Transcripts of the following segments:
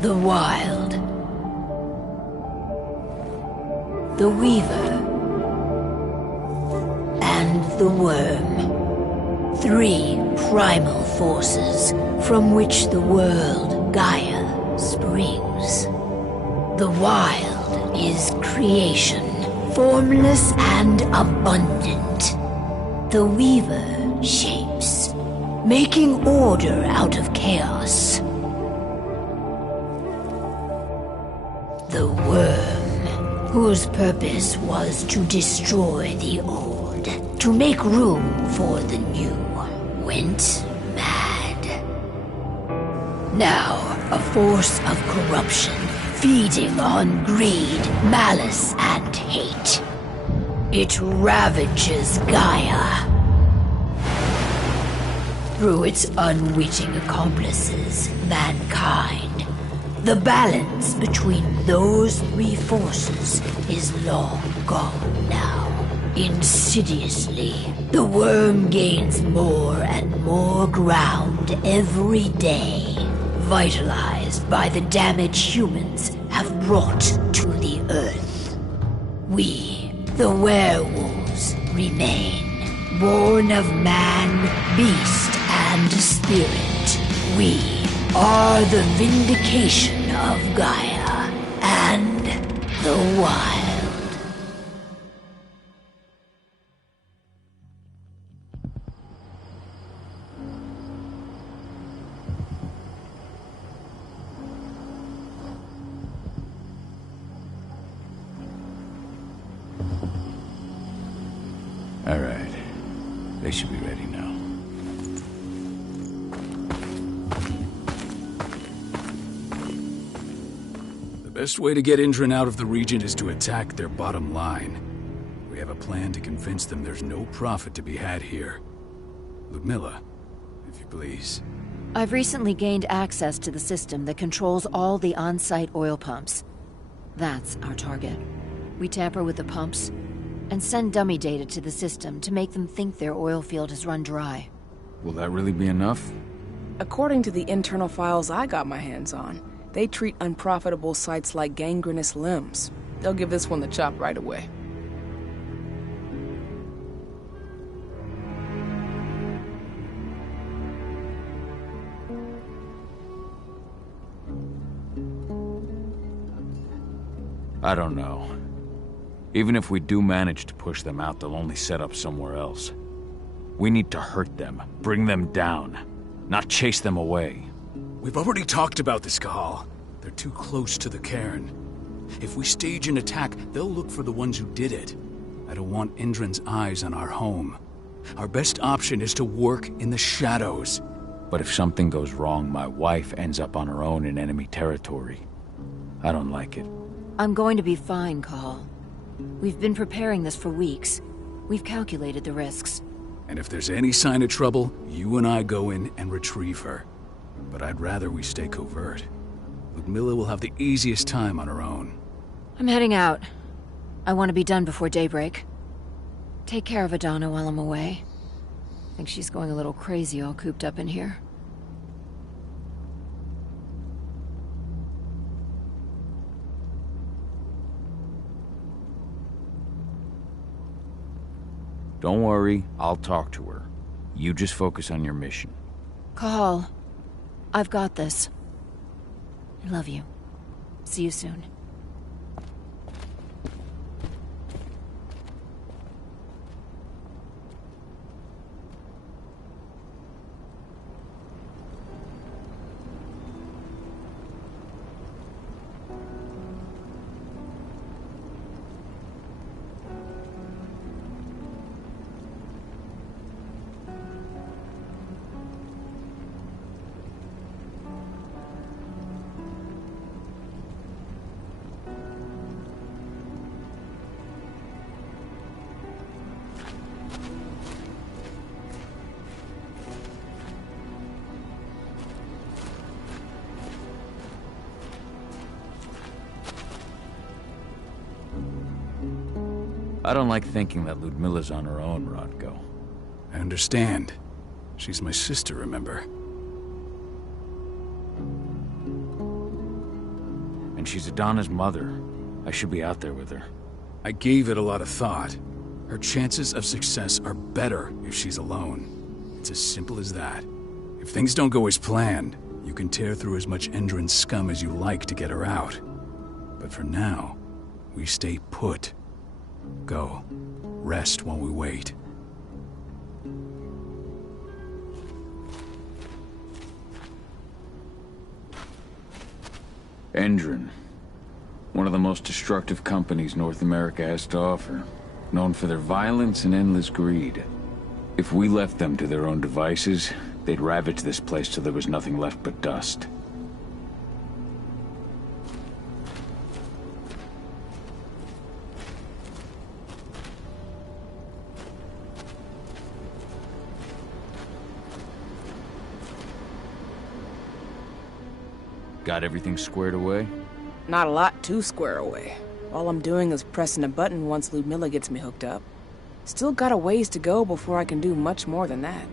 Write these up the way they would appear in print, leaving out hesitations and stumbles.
The Wild. The Weaver. And the Worm. 3 primal forces from which the world, Gaia, springs. The Wild is creation, formless and abundant. The Weaver shapes, making order out of chaos. The Worm, whose purpose was to destroy the old, to make room for the new, went mad. Now, a force of corruption, feeding on greed, malice, and hate. It ravages Gaia. Through its unwitting accomplices, mankind. The balance between those 3 forces is long gone now. Insidiously, the Worm gains more and more ground every day, vitalized by the damage humans have brought to the Earth. We, the werewolves, remain, born of man, beast, and spirit. We are the vindication of Gaia and the Wild. All right. They should be ready now. The best way to get Indran out of the region is to attack their bottom line. We have a plan to convince them there's no profit to be had here. Ludmilla, if you please. I've recently gained access to the system that controls all the on-site oil pumps. That's our target. We tamper with the pumps and send dummy data to the system to make them think their oil field has run dry. Will that really be enough? According to the internal files I got my hands on, they treat unprofitable sites like gangrenous limbs. They'll give this one the chop right away. I don't know. Even if we do manage to push them out, they'll only set up somewhere else. We need to hurt them, bring them down, not chase them away. We've already talked about this, Cahal. They're too close to the cairn. If we stage an attack, they'll look for the ones who did it. I don't want Indran's eyes on our home. Our best option is to work in the shadows. But if something goes wrong, my wife ends up on her own in enemy territory. I don't like it. I'm going to be fine, Cahal. We've been preparing this for weeks. We've calculated the risks. And if there's any sign of trouble, you and I go in and retrieve her. But I'd rather we stay covert. Ludmilla will have the easiest time on her own. I'm heading out. I want to be done before daybreak. Take care of Adana while I'm away. I think she's going a little crazy all cooped up in here. Don't worry, I'll talk to her. You just focus on your mission. Cahal, I've got this. I love you. See you soon. I don't like thinking that Ludmilla's on her own, Rodko. I understand. She's my sister, remember? And she's Adana's mother. I should be out there with her. I gave it a lot of thought. Her chances of success are better if she's alone. It's as simple as that. If things don't go as planned, you can tear through as much Endron scum as you like to get her out. But for now, we stay put. Go. Rest while we wait. Endron. One of the most destructive companies North America has to offer. Known for their violence and endless greed. If we left them to their own devices, they'd ravage this place till there was nothing left but dust. Got everything squared away? Not a lot to square away. All I'm doing is pressing a button once Ludmilla gets me hooked up. Still got a ways to go before I can do much more than that.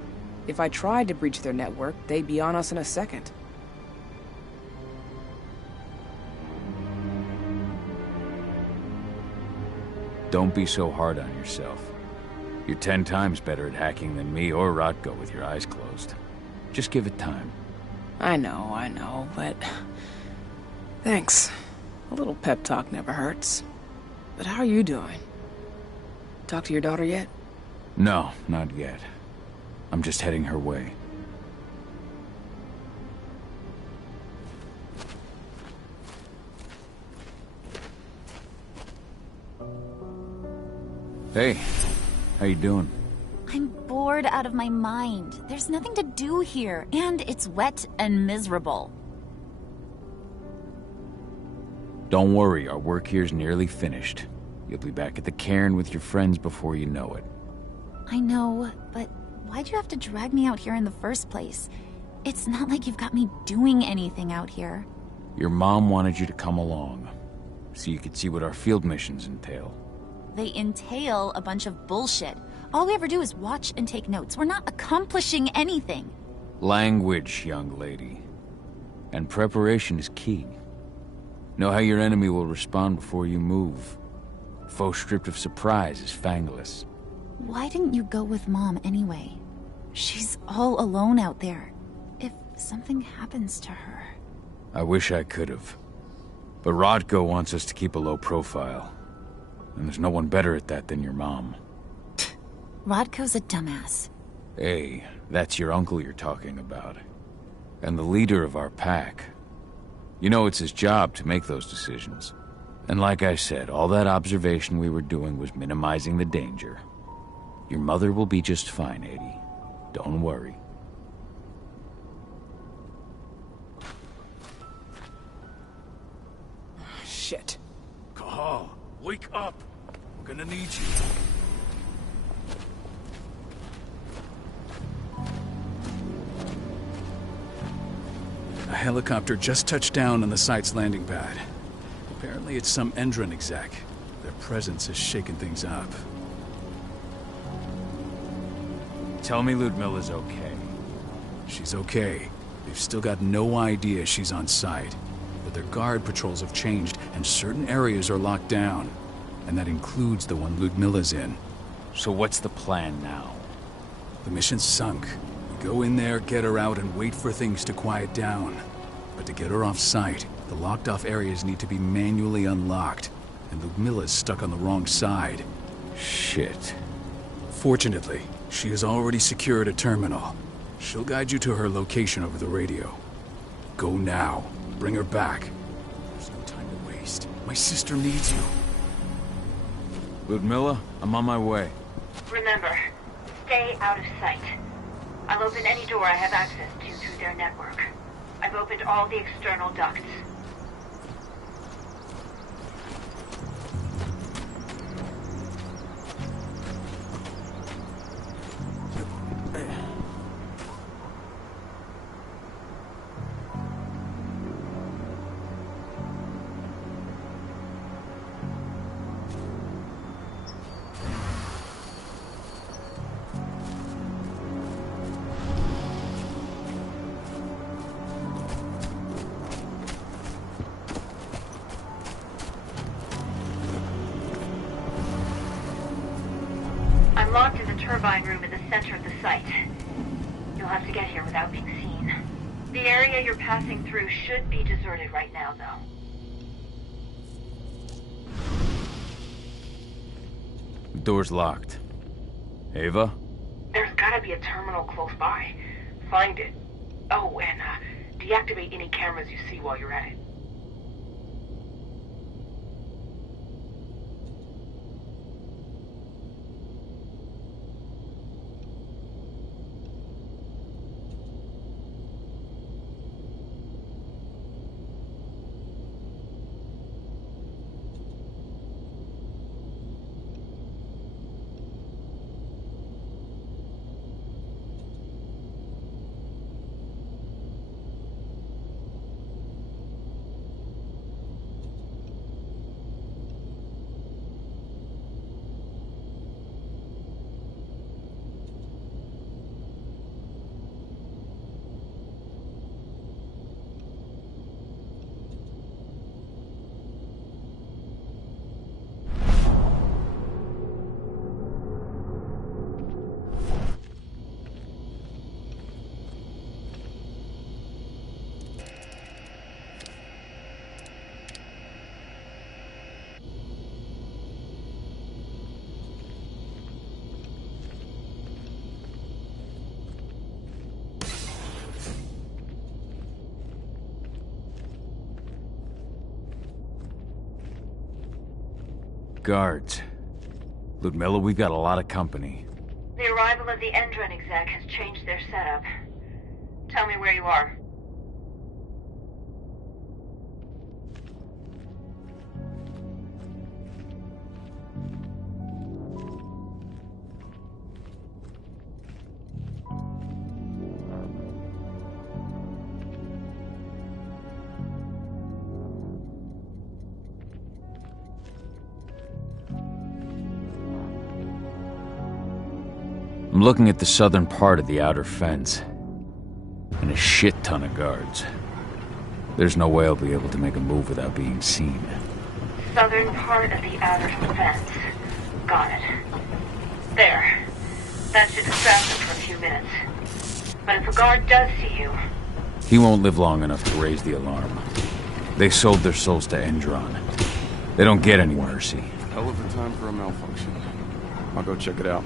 If I tried to breach their network, they'd be on us in a second. Don't be so hard on yourself. You're 10 times better at hacking than me or Rotko with your eyes closed. Just give it time. I know, but... Thanks. A little pep talk never hurts. But how are you doing? Talk to your daughter yet? No, not yet. I'm just heading her way. Hey, how you doing? I'm bored out of my mind. There's nothing to do here, and it's wet and miserable. Don't worry, our work here's nearly finished. You'll be back at the cairn with your friends before you know it. I know, but why'd you have to drag me out here in the first place? It's not like you've got me doing anything out here. Your mom wanted you to come along, so you could see what our field missions entail. They entail a bunch of bullshit. All we ever do is watch and take notes. We're not accomplishing anything. Language, young lady. And preparation is key. Know how your enemy will respond before you move. Foe stripped of surprise is fangless. Why didn't you go with Mom anyway? She's all alone out there. If something happens to her... I wish I could have. But Rodko wants us to keep a low profile. And there's no one better at that than your mom. Rodko's a dumbass. Hey, that's your uncle you're talking about. And the leader of our pack. You know it's his job to make those decisions. And like I said, all that observation we were doing was minimizing the danger. Your mother will be just fine, Eddie. Don't worry. Shit. Cahal, wake up! We're gonna need you. A helicopter just touched down on the site's landing pad. Apparently it's some Endron exec. Their presence has shaken things up. Tell me Ludmilla's okay. She's okay. They've still got no idea she's on site. But their guard patrols have changed, and certain areas are locked down. And that includes the one Ludmilla's in. So what's the plan now? The mission's sunk. We go in there, get her out, and wait for things to quiet down. But to get her off site, the locked-off areas need to be manually unlocked. And Ludmilla's stuck on the wrong side. Shit. Fortunately, she has already secured a terminal. She'll guide you to her location over the radio. Go now. Bring her back. There's no time to waste. My sister needs you. Ludmilla, I'm on my way. Remember, stay out of sight. I'll open any door I have access to through their network. I've opened all the external ducts. I'm locked in the turbine room in the center of the site. You'll have to get here without being seen. The area you're passing through should be deserted right now, though. The door's locked. Ava? There's gotta be a terminal close by. Find it. Oh, and deactivate any cameras you see while you're at it. Guards. Ludmilla, we've got a lot of company. The arrival of the Endron exec has changed their setup. Tell me where you are. I'm looking at the southern part of the outer fence. And a shit ton of guards. There's no way I'll be able to make a move without being seen. Southern part of the outer fence. Got it. There. That should distract them for a few minutes. But if a guard does see you... He won't live long enough to raise the alarm. They sold their souls to Endron. They don't get any mercy. Hell of a time for a malfunction. I'll go check it out.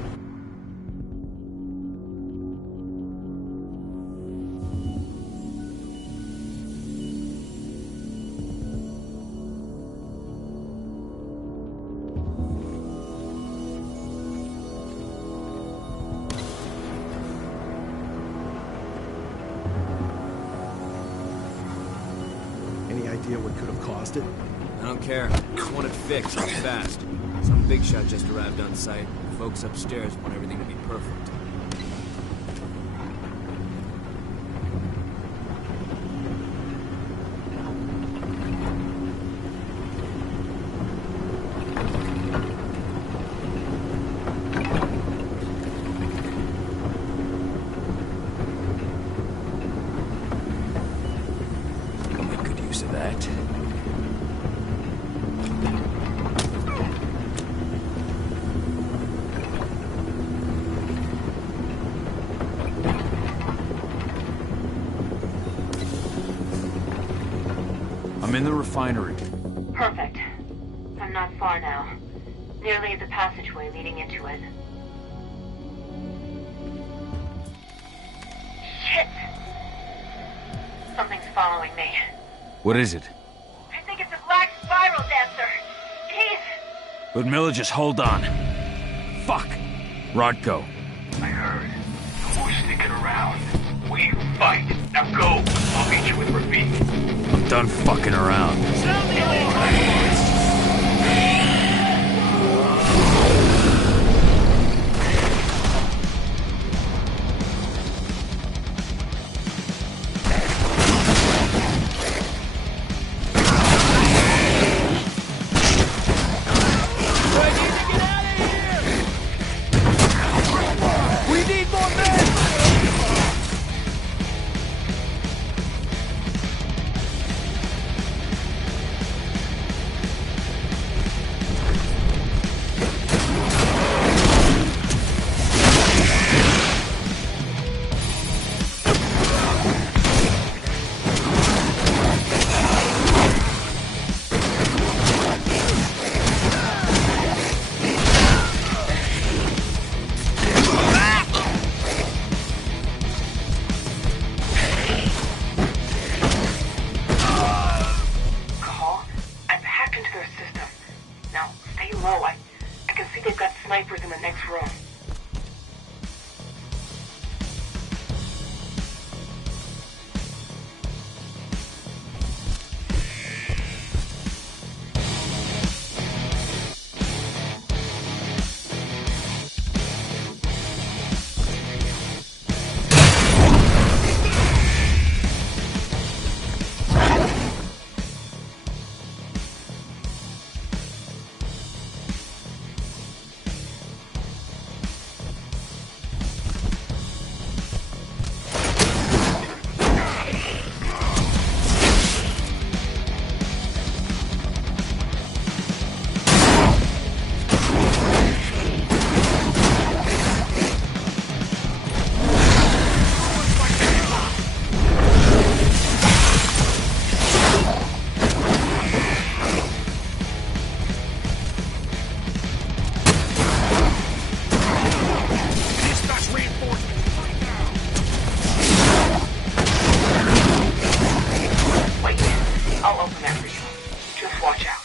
What could have caused it? I don't care. Just want it fixed, fast. Some big shot just arrived on site. Folks upstairs want everything to be perfect. I'm in the refinery. Perfect. I'm not far now. Nearly at the passageway leading into it. Shit! Something's following me. What is it? I think it's a black spiral dancer. He's... Ludmilla, just hold on. Fuck. Rodko. I heard. Who's sticking around? We fight. Now go. I'll meet you with Rafik. I'm done fucking around. I'll open that for you. Just watch out.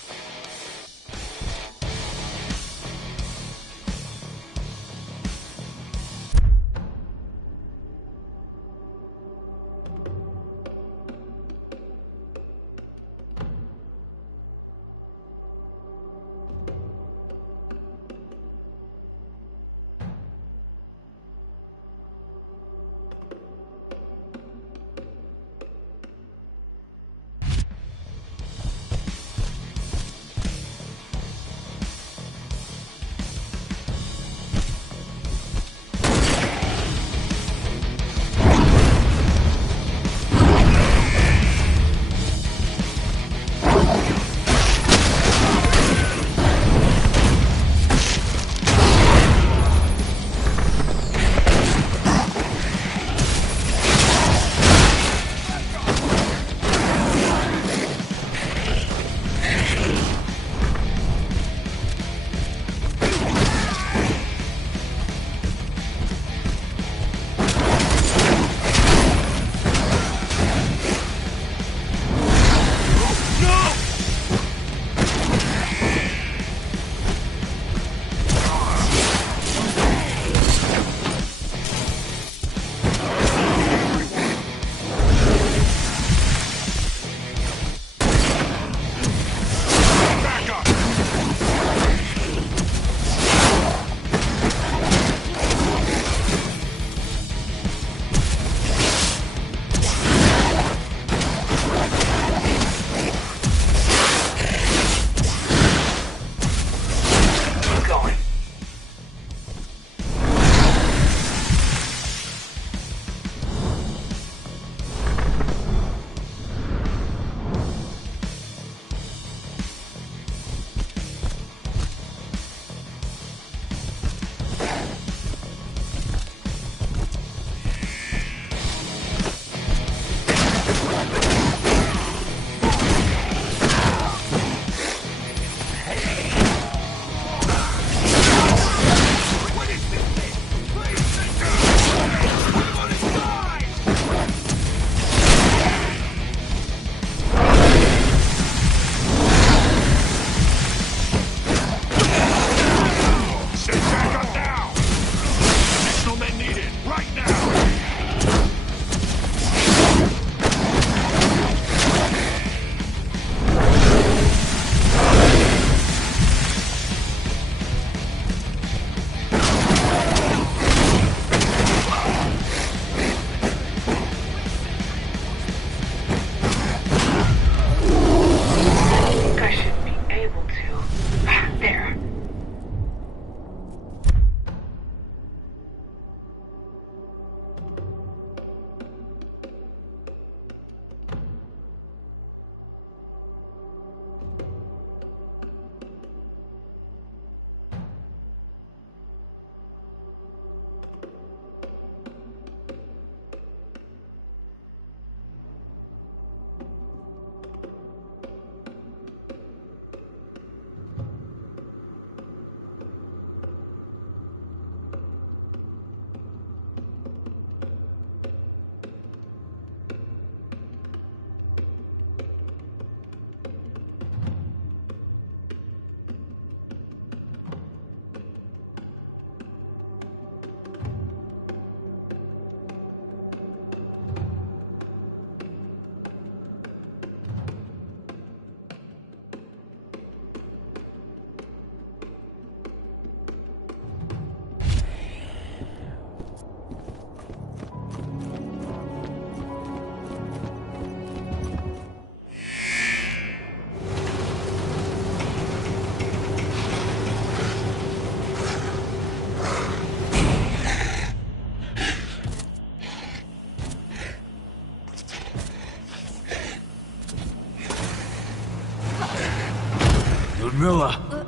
Ludmilla!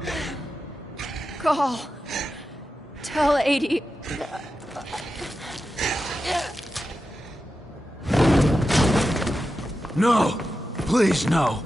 Call. Tell 80. No! Please, no!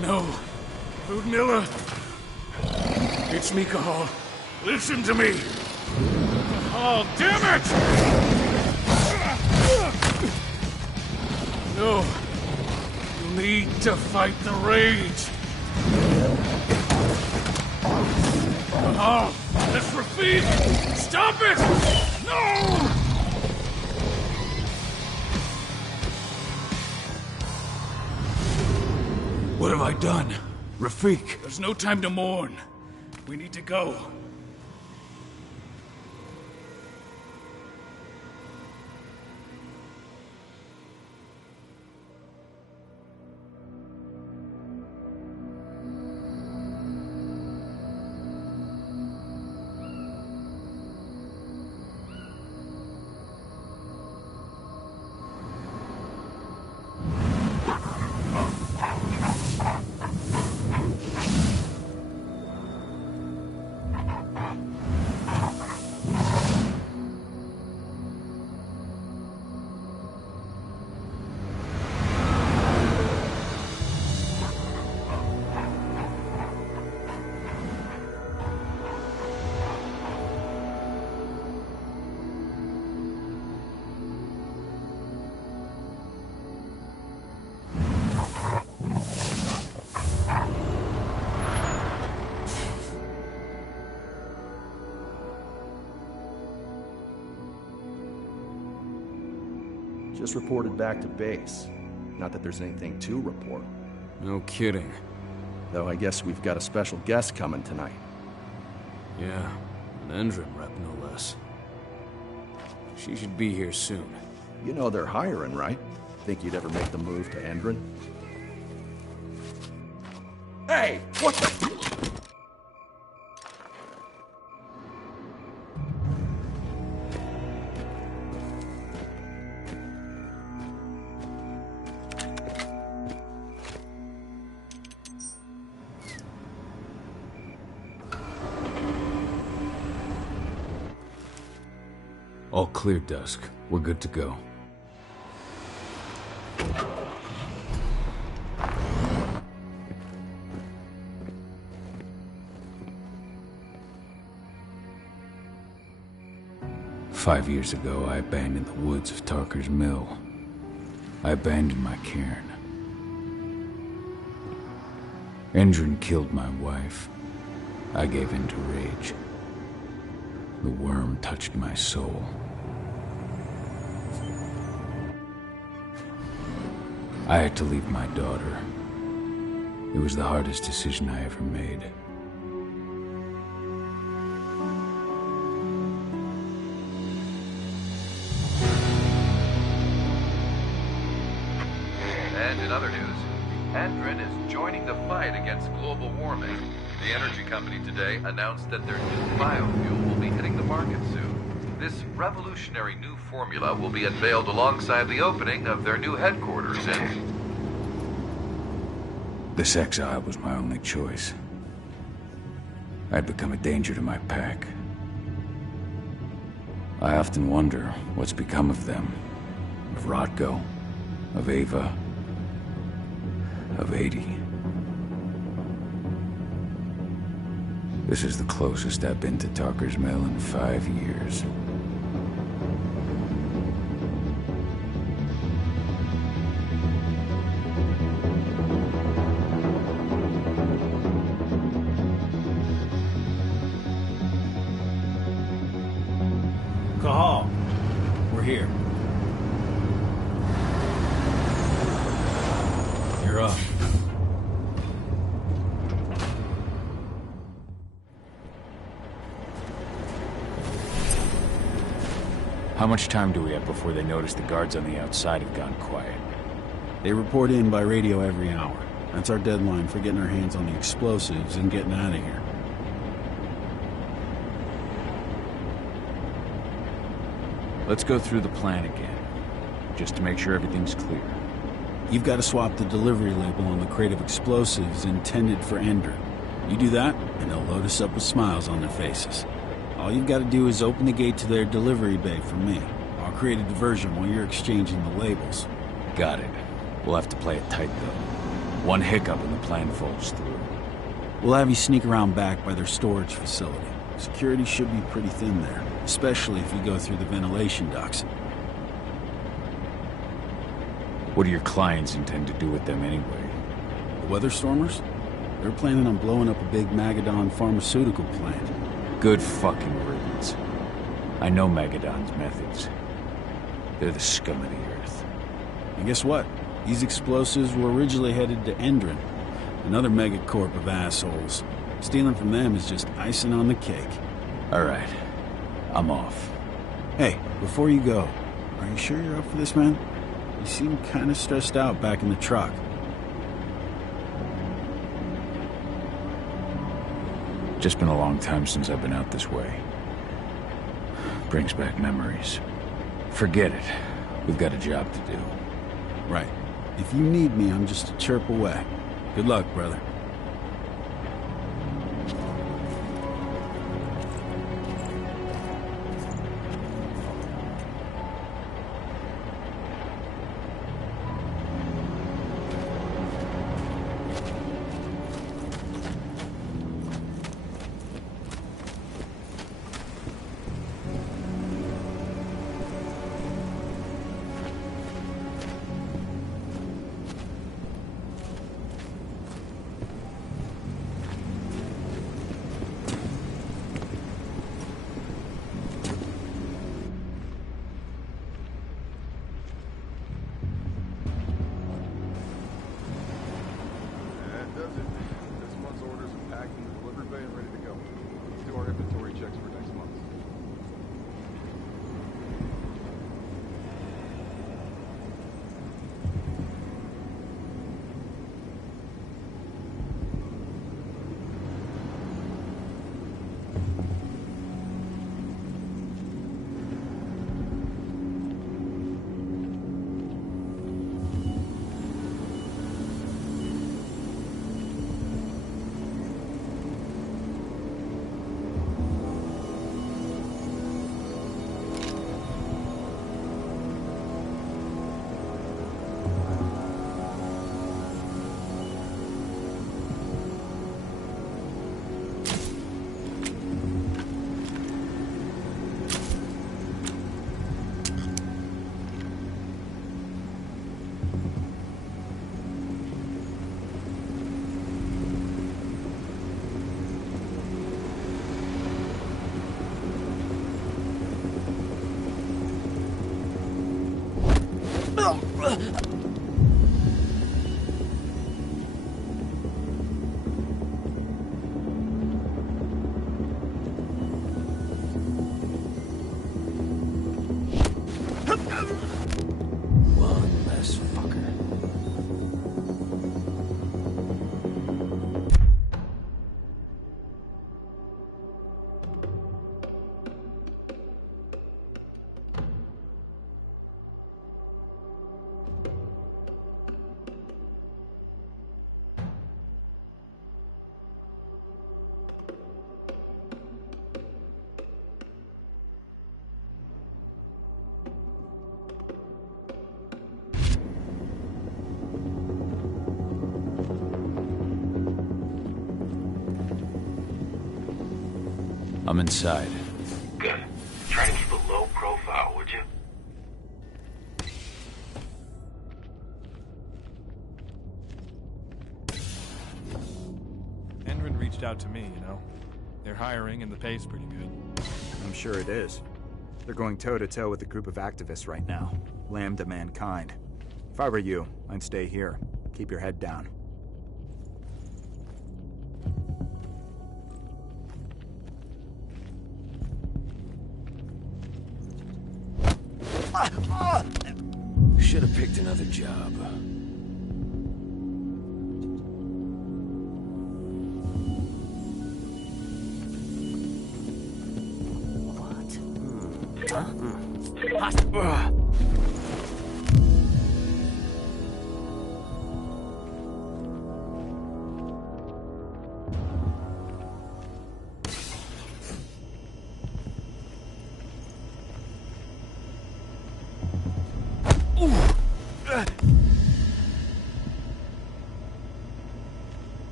No. Ludmilla! It's me, Cahal. Listen to me! Cahal, damn it! No. You need to fight the rage. Cahal, that's Rafik! Stop it! No! What have I done? Rafik! There's no time to mourn. We need to go. Just reported back to base. Not that there's anything to report. No kidding. Though I guess we've got a special guest coming tonight. Yeah, an Endrin rep no less. She should be here soon. You know they're hiring, right? Think you'd ever make the move to Endrin? Hey! What the... All clear, Dusk. We're good to go. Five years ago, I abandoned the woods of Tarker's Mill. I abandoned my cairn. Endrin killed my wife. I gave in to rage. The worm touched my soul. I had to leave my daughter. It was the hardest decision I ever made. And in other news, Endrin is joining the fight against global warming. The energy company today announced that their new biofuel will be hitting the market soon. This revolutionary new formula will be unveiled alongside the opening of their new headquarters in... This exile was my only choice. I'd become a danger to my pack. I often wonder what's become of them. Of Rotko, of Ava, of 80. This is the closest I've been to Tarker's Mill in 5 years. Cahal, we're here. You're up. How much time do we have before they notice the guards on the outside have gone quiet? They report in by radio every hour. That's our deadline for getting our hands on the explosives and getting out of here. Let's go through the plan again, just to make sure everything's clear. You've got to swap the delivery label on the crate of explosives intended for Endrin. You do that, and they'll load us up with smiles on their faces. All you've got to do is open the gate to their delivery bay for me. I'll create a diversion while you're exchanging the labels. Got it. We'll have to play it tight, though. One hiccup and the plan falls through. We'll have you sneak around back by their storage facility. Security should be pretty thin there, especially if you go through the ventilation ducts. What do your clients intend to do with them anyway? The Weatherstormers? They're planning on blowing up a big Magadon pharmaceutical plant. Good fucking riddance. I know Magadon's methods. They're the scum of the earth. And guess what? These explosives were originally headed to Endron, another megacorp of assholes. Stealing from them is just icing on the cake. Alright. I'm off. Hey, before you go, are you sure you're up for this, man? You seem kinda stressed out back in the truck. Just been a long time since I've been out this way. Brings back memories. Forget it. We've got a job to do. Right. If you need me, I'm just a chirp away. Good luck, brother. One less fucker. I'm inside. Good. Try to keep a low profile, would you? Endron reached out to me, you know. They're hiring and the pay's pretty good. I'm sure it is. They're going toe-to-toe with a group of activists right now. Lambda Mankind. If I were you, I'd stay here. Keep your head down. Should have picked another job. Huh?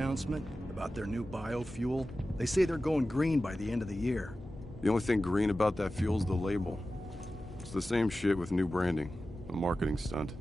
announcement about their new biofuel? They say they're going green by the end of the year. The only thing green about that fuel's the label. It's the same shit with new branding. A marketing stunt.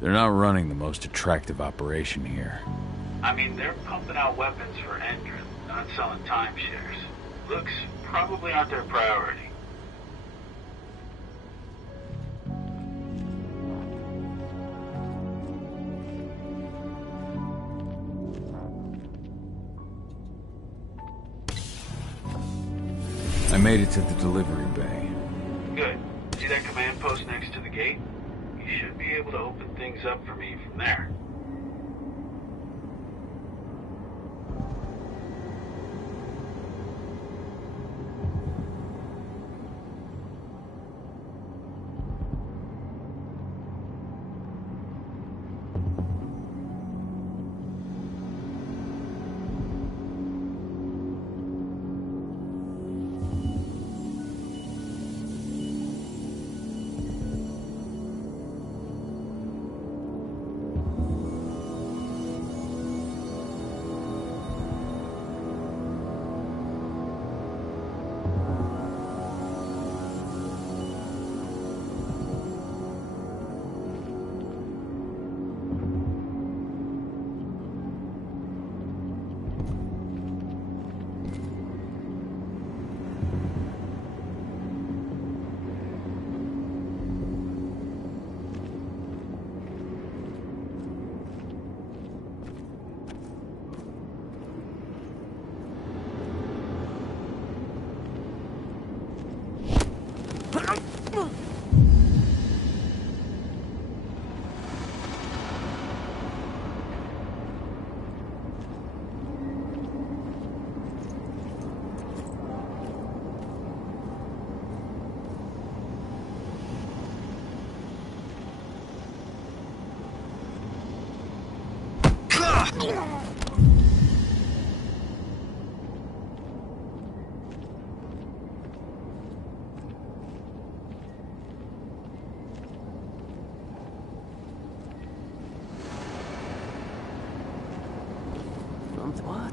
They're not running the most attractive operation here. I mean, they're pumping out weapons for Endrin, not selling timeshares. Looks probably aren't their priority. I made it to the delivery bay. Good. See that command post next to the gate? You should be able to open things up for me from there. What?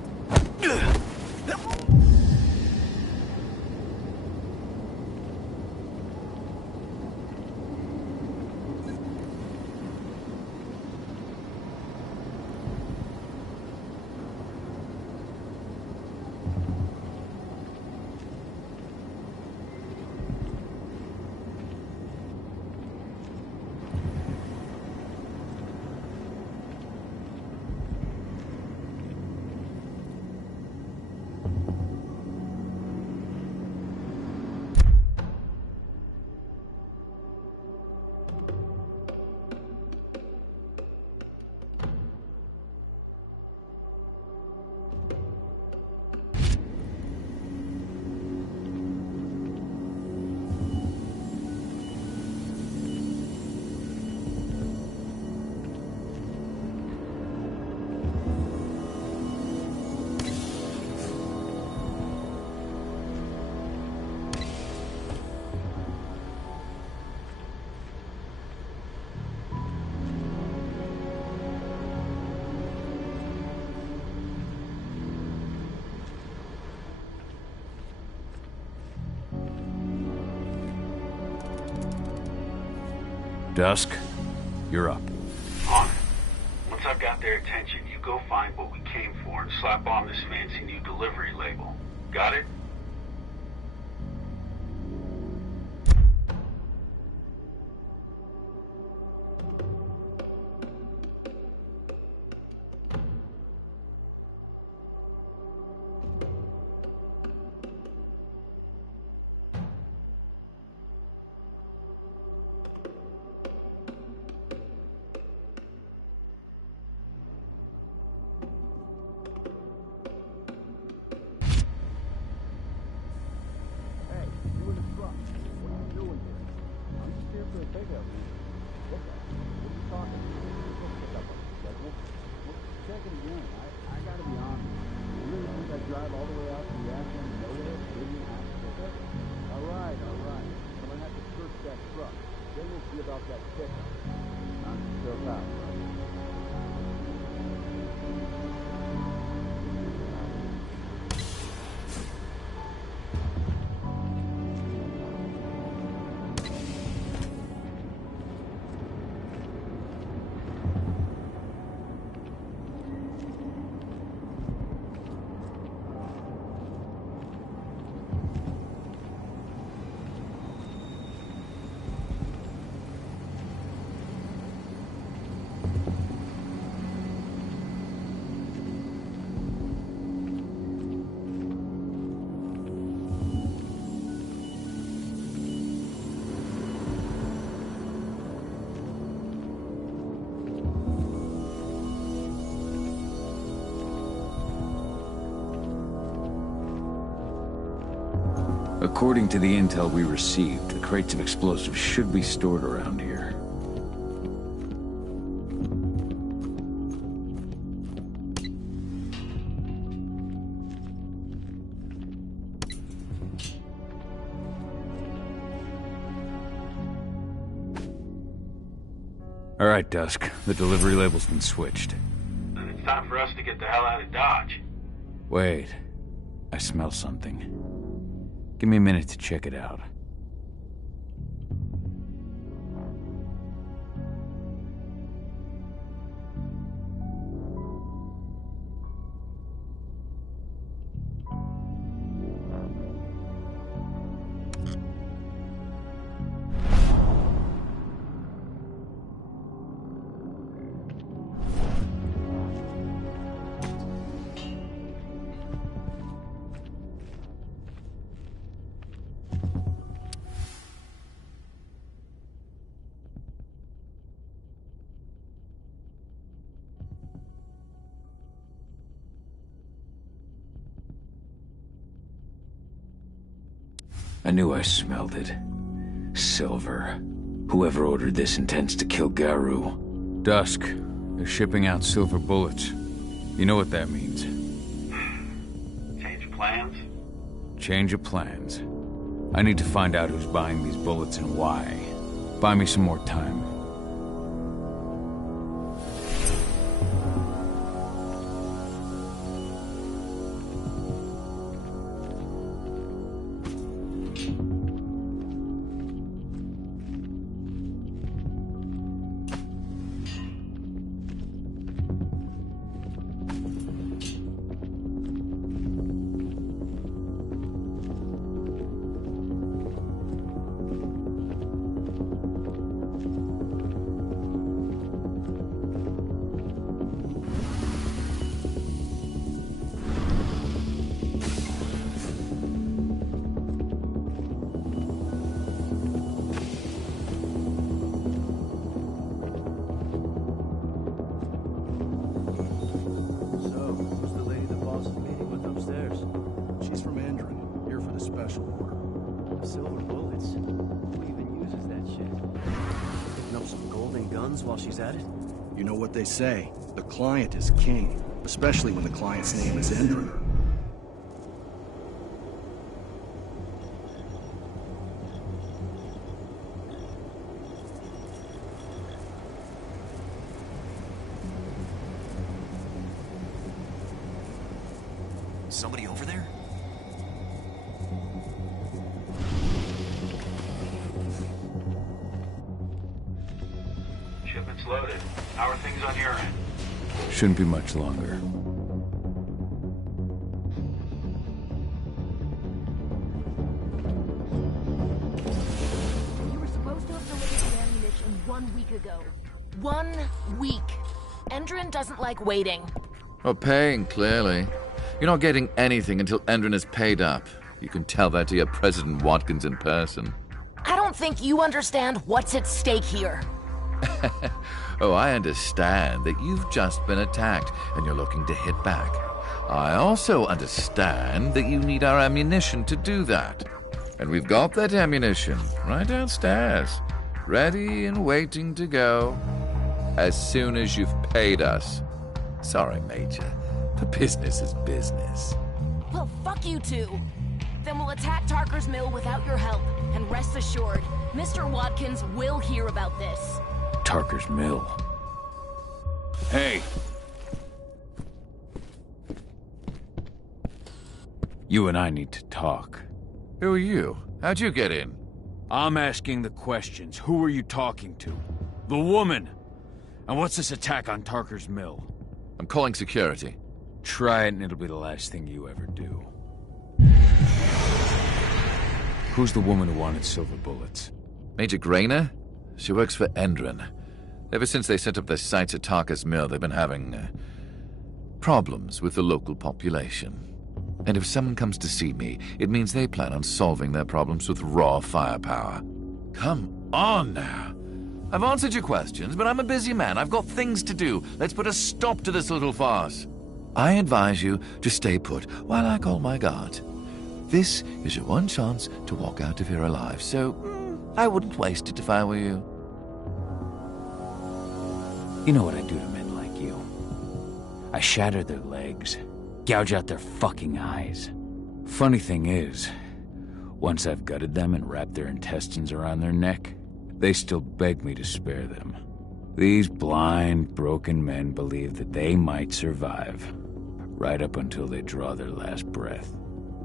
Dusk, you're up. On it. Once I've got their attention, you go find what we came for and slap on this fancy new delivery label. Got it? According to the intel we received, the crates of explosives should be stored around here. All right, Dusk. The delivery label's been switched. Then it's time for us to get the hell out of Dodge. Wait. I smell something. Give me a minute to check it out. I knew I smelled it. Silver. Whoever ordered this intends to kill Garu. Dusk. They're shipping out silver bullets. You know what that means. Change of plans? Change of plans. I need to find out who's buying these bullets and why. Buy me some more time. While she's at it? You know what they say. The client is king, especially when the client's name is Endron. Somebody over there? How are things on your end? Shouldn't be much longer. You were supposed to have delivered the ammunition 1 week ago. 1 week. Endrin doesn't like waiting. Well, paying, clearly. You're not getting anything until Endrin is paid up. You can tell that to your President Watkins in person. I don't think you understand what's at stake here. Oh, I understand that you've just been attacked and you're looking to hit back. I also understand that you need our ammunition to do that. And we've got that ammunition right downstairs, ready and waiting to go as soon as you've paid us. Sorry, Major, but business is business. Well, fuck you two. Then we'll attack Tarker's mill without your help. And rest assured, Mr. Watkins will hear about this. Tarker's mill. Hey! You and I need to talk. Who are you? How'd you get in? I'm asking the questions. Who are you talking to? The woman! And what's this attack on Tarker's mill? I'm calling security. Try it and it'll be the last thing you ever do. Who's the woman who wanted silver bullets? Major Grainer? She works for Endrin. Ever since they set up their sights at Tarker's mill, they've been having problems with the local population. And if someone comes to see me, it means they plan on solving their problems with raw firepower. Come on now. I've answered your questions, but I'm a busy man. I've got things to do. Let's put a stop to this little farce. I advise you to stay put while I call my guard. This is your one chance to walk out of here alive, so I wouldn't waste it if I were you. You know what I do to men like you? I shatter their legs, gouge out their fucking eyes. Funny thing is, once I've gutted them and wrapped their intestines around their neck, they still beg me to spare them. These blind, broken men believe that they might survive, right up until they draw their last breath.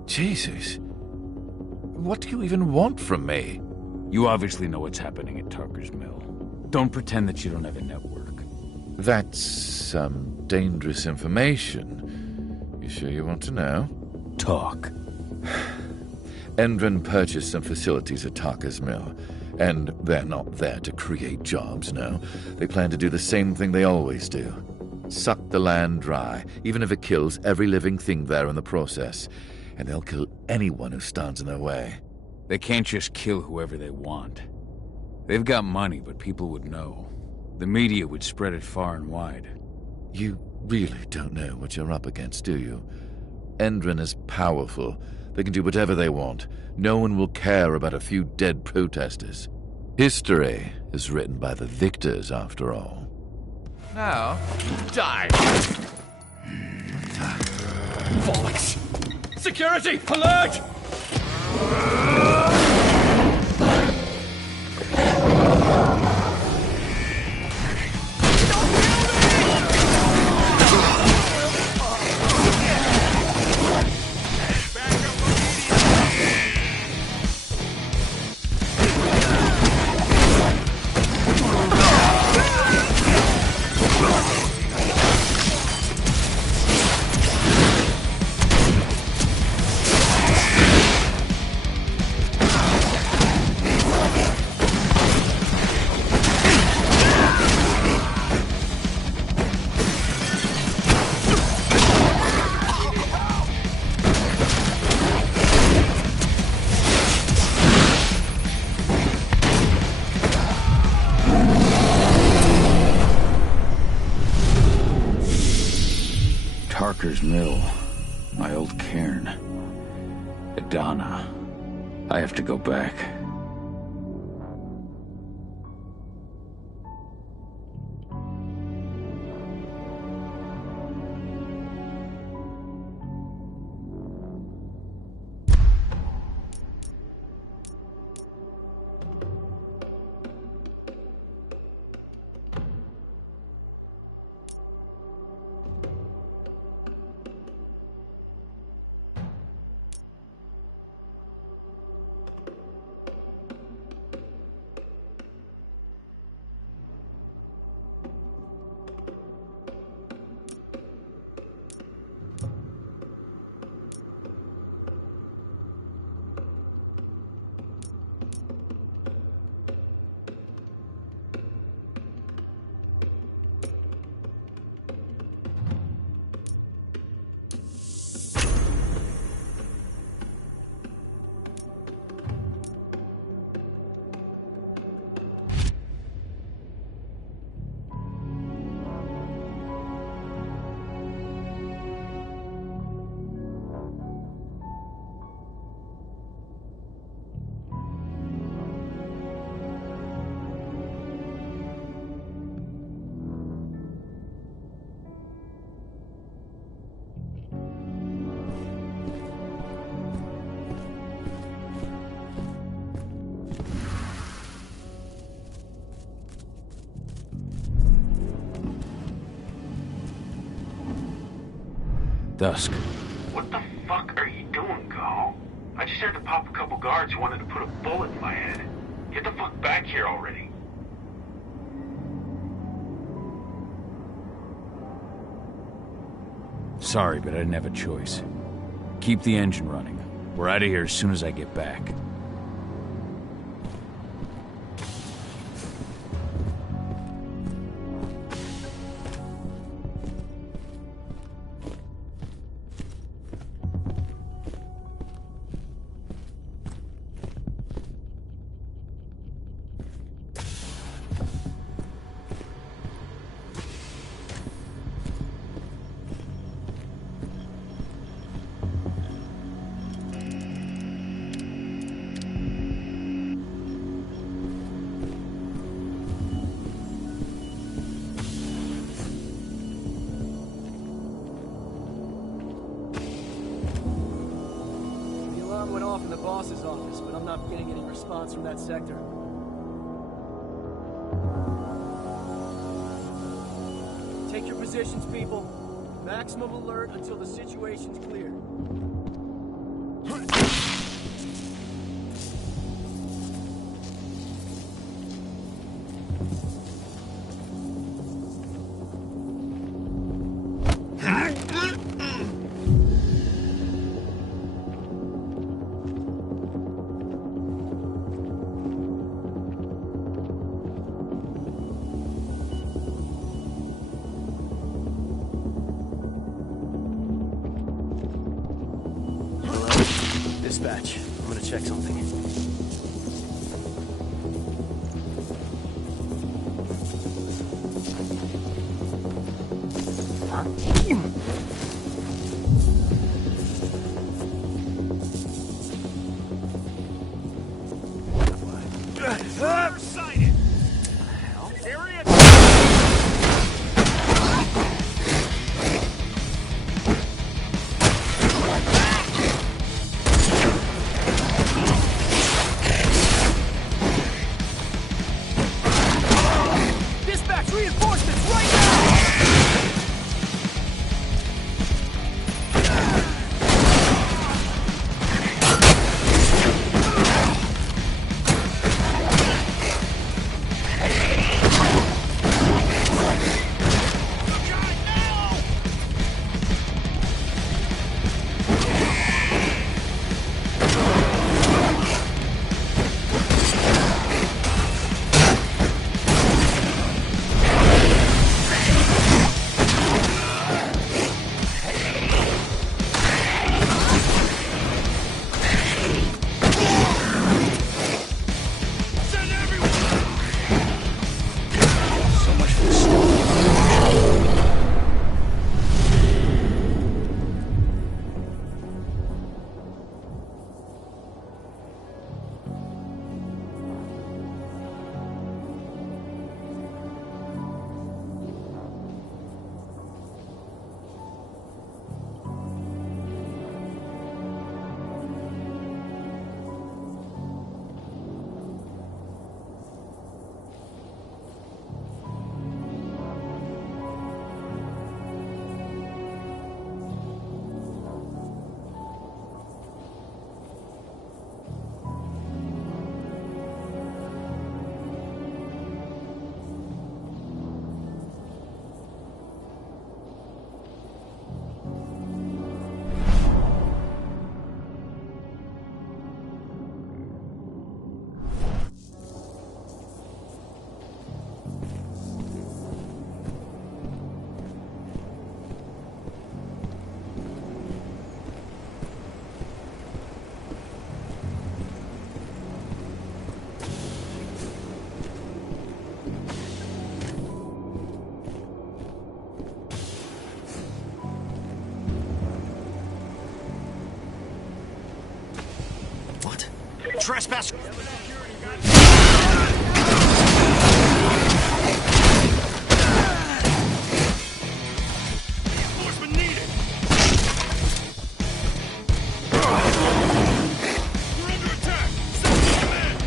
Jesus. What do you even want from me? You obviously know what's happening at Tarker's mill. Don't pretend that you don't have a network. That's some dangerous information. You sure you want to know? Talk. Endrin purchased some facilities at Tarker's mill, and they're not there to create jobs, no. They plan to do the same thing they always do. Suck the land dry, even if it kills every living thing there in the process. And they'll kill anyone who stands in their way. They can't just kill whoever they want. They've got money, but people would know. The media would spread it far and wide. You really don't know what you're up against, do you? Endrin is powerful. They can do whatever they want. No one will care about a few dead protesters. History is written by the victors, after all. Now, die! Bollocks! Security! Alert! Tarker's mill. My old cairn. Adana. I have to go back. Dusk. What the fuck are you doing, Cahal? I just had to pop a couple guards who wanted to put a bullet in my head. Get the fuck back here already. Sorry, but I didn't have a choice. Keep the engine running. We're out of here as soon as I get back. Went off in the boss's office, but I'm not getting any response from that sector. Take your positions, people. Maximum alert until the situation's clear. Dispatch, I'm gonna check something. Sighted! Area! Dispatch reinforcements right now! Trespass! Reinforcement needed! We're under attack! Send command!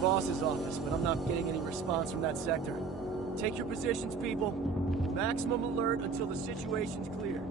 boss's office, but I'm not getting any response from that sector. Take your positions, people. Maximum alert until the situation's clear.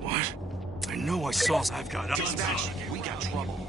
What? I know I saw. I've got dispatch. We got trouble.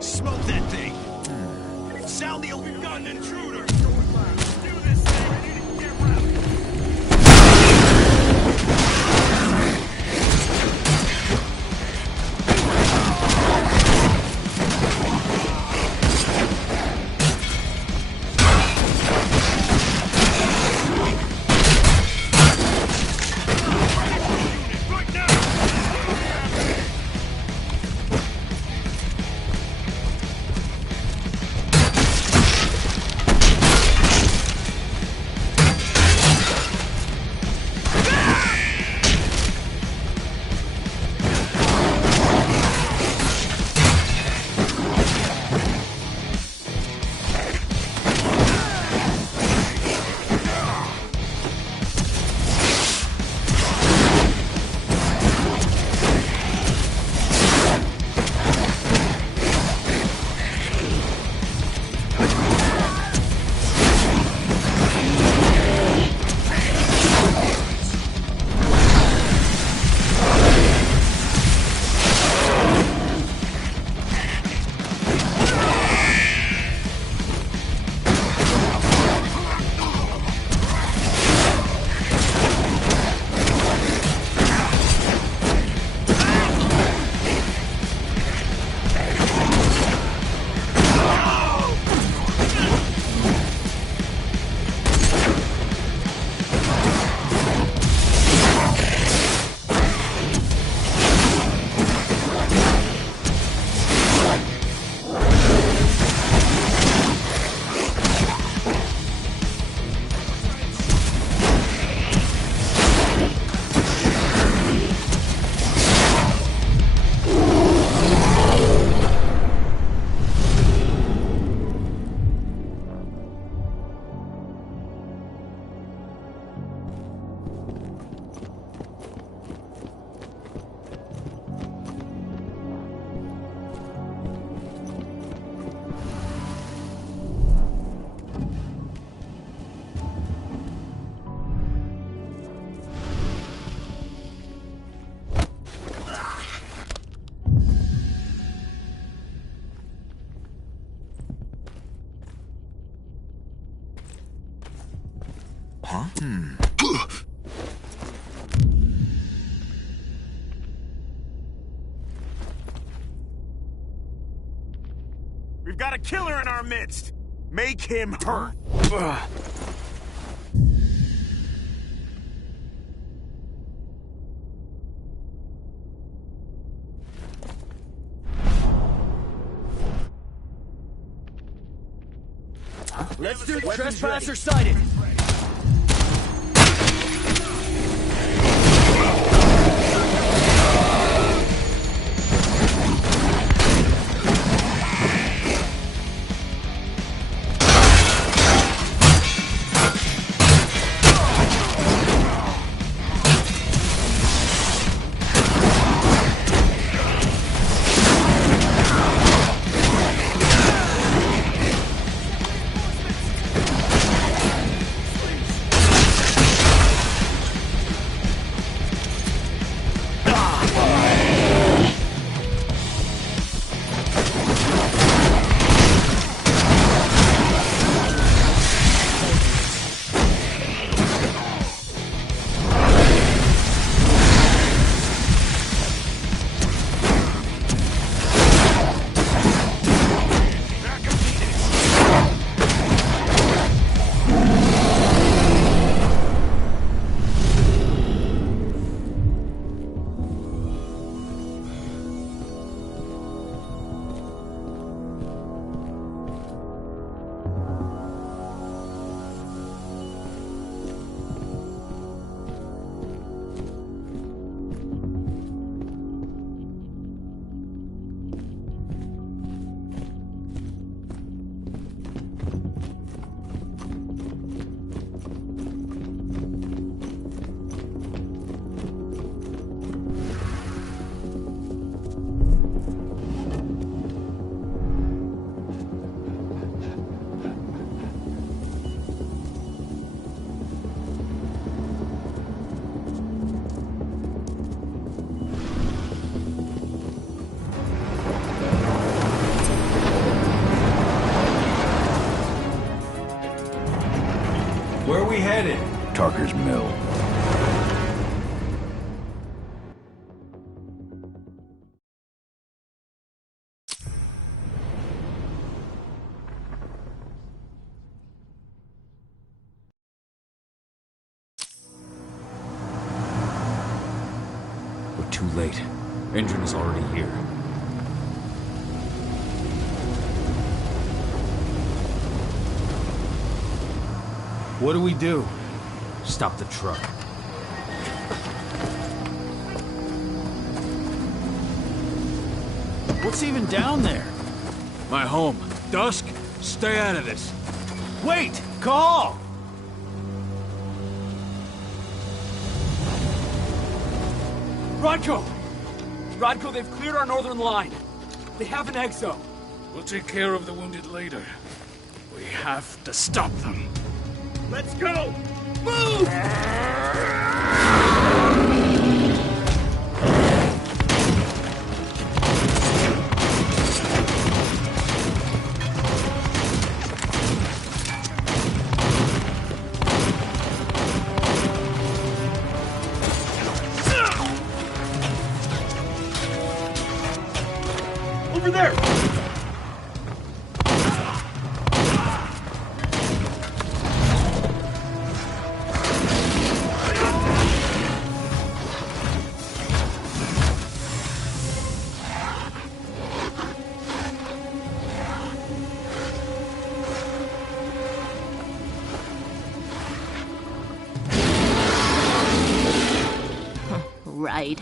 Smoke that thing! Sound the open gun, intruder! Do this thing, I need to get Huh? We've got a killer in our midst! Make him hurt! Let's do trespasser sighted! Where are we headed? Tarker's Mill. We're too late. Engine is already here. What do we do? Stop the truck. What's even down there? My home. Dusk, stay out of this. Wait! Call! Rodko! Rodko, they've cleared our northern line. They have an exo. We'll take care of the wounded later. We have to stop them. Let's go! Move! Over there! Right.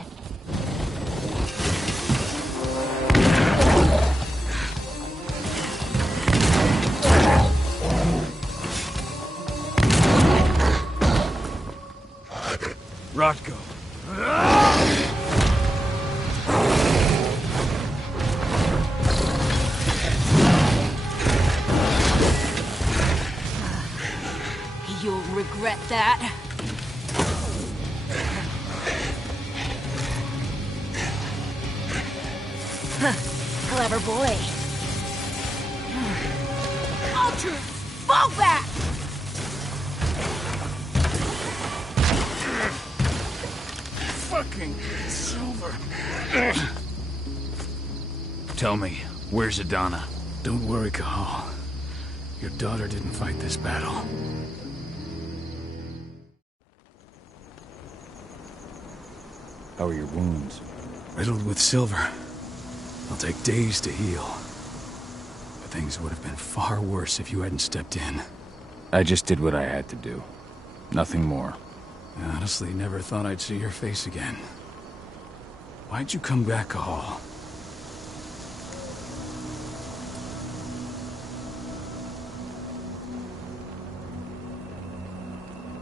Rodko. You'll regret that. Clever boy. Ultras, fall back! fucking Silver. Tell me, where's Adana? Don't worry, Cahal. Your daughter didn't fight this battle. How are your wounds? Riddled with silver. They'll take days to heal. But things would have been far worse if you hadn't stepped in. I just did what I had to do. Nothing more. I honestly never thought I'd see your face again. Why'd you come back, Cahal?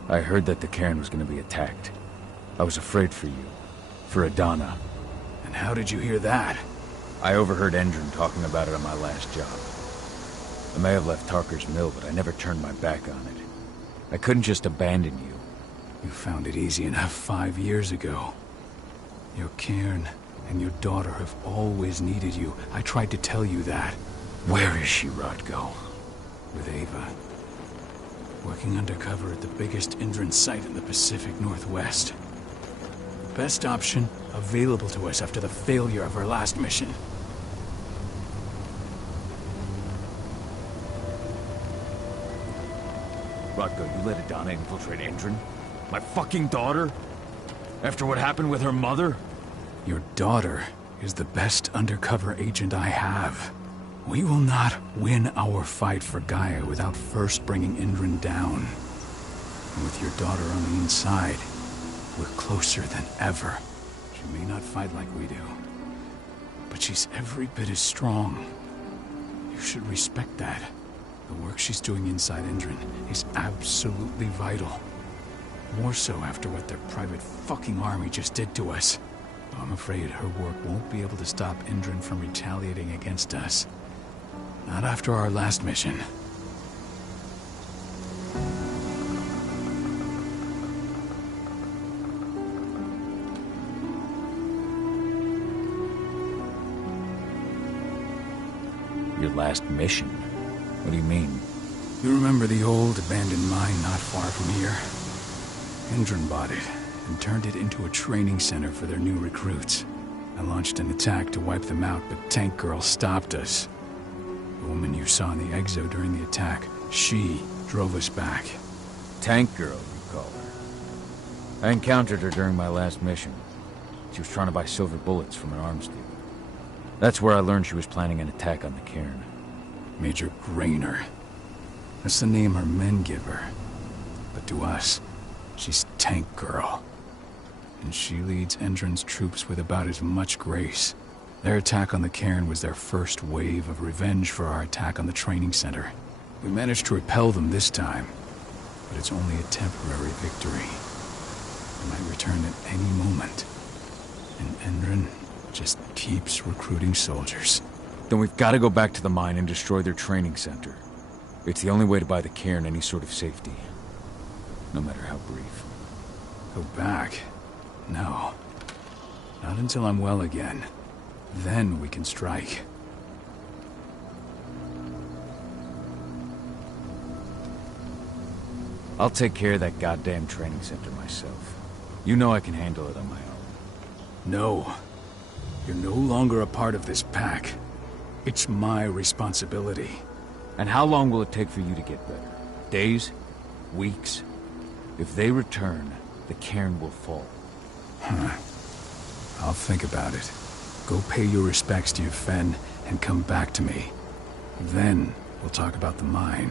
I heard that the cairn was going to be attacked. I was afraid for you. For Adana. And how did you hear that? I overheard Endron talking about it on my last job. I may have left Tarker's mill, but I never turned my back on it. I couldn't just abandon you. You found it easy enough 5 years ago. Your cairn and your daughter have always needed you. I tried to tell you that. Where is she, Rodko? With Ava. Working undercover at the biggest Indran site in the Pacific Northwest. Best option available to us after the failure of our last mission. Rodko, you let Adana infiltrate Endron? My fucking daughter? After what happened with her mother? Your daughter is the best undercover agent I have. We will not win our fight for Gaia without first bringing Indran down. And with your daughter on the inside, we're closer than ever. She may not fight like we do, but she's every bit as strong. You should respect that. The work she's doing inside Indran is absolutely vital. More so after what their private fucking army just did to us. I'm afraid her work won't be able to stop Indran from retaliating against us. Not after our last mission. Your last mission? What do you mean? You remember the old abandoned mine not far from here? Indran bought it and turned it into a training center for their new recruits. I launched an attack to wipe them out, but Tank Girl stopped us. The woman you saw in the exo during the attack, she drove us back. Tank Girl, you call her. I encountered her during my last mission. She was trying to buy silver bullets from an arms dealer. That's where I learned she was planning an attack on the cairn. Major Grainer. That's the name her men give her. But to us, she's Tank Girl. And she leads Endron's troops with about as much grace. Their attack on the cairn was their first wave of revenge for our attack on the training center. We managed to repel them this time, but it's only a temporary victory. They might return at any moment. And Endron just keeps recruiting soldiers. Then we've got to go back to the mine and destroy their training center. It's the only way to buy the cairn any sort of safety. No matter how brief. Go back? No. Not until I'm well again. Then we can strike. I'll take care of that goddamn training center myself. You know I can handle it on my own. No. You're no longer a part of this pack. It's my responsibility. And how long will it take for you to get better? Days? Weeks? If they return, the cairn will fall. Huh. I'll think about it. Go pay your respects to your Fen and come back to me. Then we'll talk about the mine.